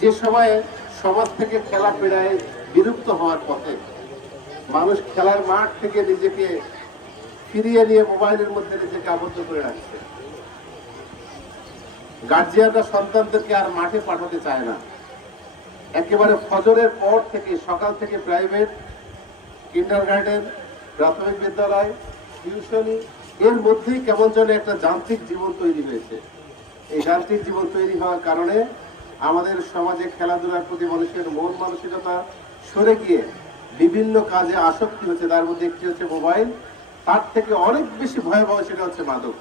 যে সময়ে সমাজ থেকে খেলা পীড়ায় বিলুপ্ত হওয়ার পথে মানুষ খেলার মাঠ থেকে নিজেকে ফিরিয়ে নিয়ে মোবাইলের মধ্যে নিজেকে আবদ্ধ করে রাখছে। গার্জিয়ানরা সন্তানদেরকে আর মাঠে পাঠাতে চায় না। একেবারে ফজরের পর থেকে সকাল থেকে প্রাইভেট, কিন্ডারগার্টেন, প্রাথমিক বিদ্যালয়, টিউশনি, এর মধ্যেই কেমন যেন একটা যান্ত্রিক জীবন তৈরি হয়েছে। এই যান্ত্রিক জীবন তৈরি হওয়ার কারণে আমাদের সমাজে খেলাধুলার প্রতি মানুষের মন মানসিকতা সরে গিয়ে বিভিন্ন কাজে আসক্তি হচ্ছে। তার মধ্যে একটি হচ্ছে মোবাইল, তার থেকে অনেক বেশি ভয়াবহ সেটা হচ্ছে মাদক।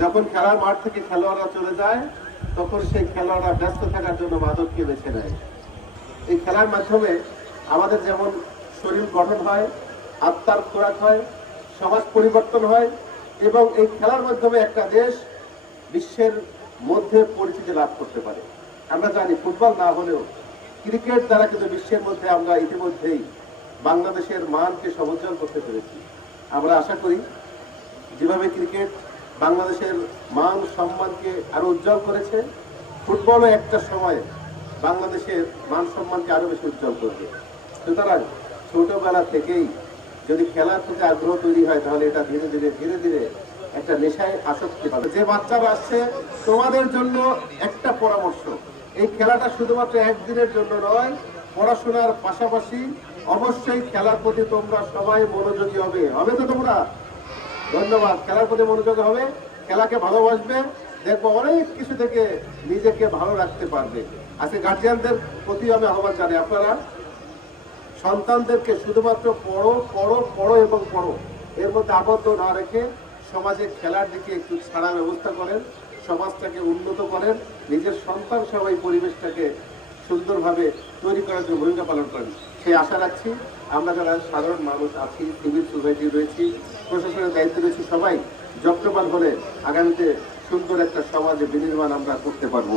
যখন খেলার মাঠ থেকে খেলোয়াড়রা চলে যায় তখন সেই খেলোয়াড়রা ব্যস্ত থাকার জন্য মাদককে বেছে নেয়। এই খেলার মাধ্যমে আমাদের যেমন শরীর গঠন হয়, আত্মার খোরাক হয়, সমাজ পরিবর্তন হয় এবং এই খেলার মাধ্যমে একটা দেশ বিশ্বের মধ্যে পরিচিতি লাভ করতে পারে। আমরা জানি ফুটবল না হলেও ক্রিকেট দ্বারা কিন্তু বিশ্বের মধ্যে আমরা ইতিমধ্যেই বাংলাদেশের মানকে সমুজ্জ্বল করতে পেরেছি। আমরা আশা করি যেভাবে ক্রিকেট বাংলাদেশের মান সম্মানকে আরো উজ্জ্বল করেছে, ফুটবলও একটা সময় বাংলাদেশের মান সম্মানকে আরো বেশি উজ্জ্বল করবে। সুতরাং ছোটবেলা থেকেই যদি খেলার প্রতি আগ্রহ তৈরি হয় তাহলে এটা ধীরে ধীরে একটা নেশায় আসক্তি পাবে। যে বাচ্চারা আসছে তোমাদের জন্য একটা পরামর্শ, এই খেলাটা শুধুমাত্র একদিনের জন্য নয়, পড়াশোনার পাশাপাশি অবশ্যই খেলার প্রতি তোমরা সবাই মনোযোগী হবে। হবে তো তোমরা? ধন্যবাদ। খেলার প্রতি মনোযোগী হবে, খেলাকে ভালোবাসবে, দেখবো অনেক কিছু থেকে নিজেকে ভালো রাখতে পারবে। আজকে গার্জিয়ানদের প্রতি আমি আহ্বান জানাই, আপনারা সন্তানদেরকে শুধুমাত্র পড়ো পড়ো পড়ো এবং পড়ো এর মধ্যে আবদ্ধ না রেখে সমাজে খেলার দিকে একটু ছাড়ার ব্যবস্থা করেন, সমাজটাকে উন্নত করেন, নিজের সন্তান সবাই পরিবেশটাকে সুন্দরভাবে তৈরি করার জন্য ভূমিকা পালন করেন। সেই আশা রাখছি। আমরা যারা সাধারণ মানুষ আছি, সিভিল সোসাইটি রয়েছি, প্রশাসনের দায়িত্বে রয়েছি, সবাই যত্নবান হলে আগামীতে সুন্দর একটা সমাজে বিনির্মাণ আমরা করতে পারবো।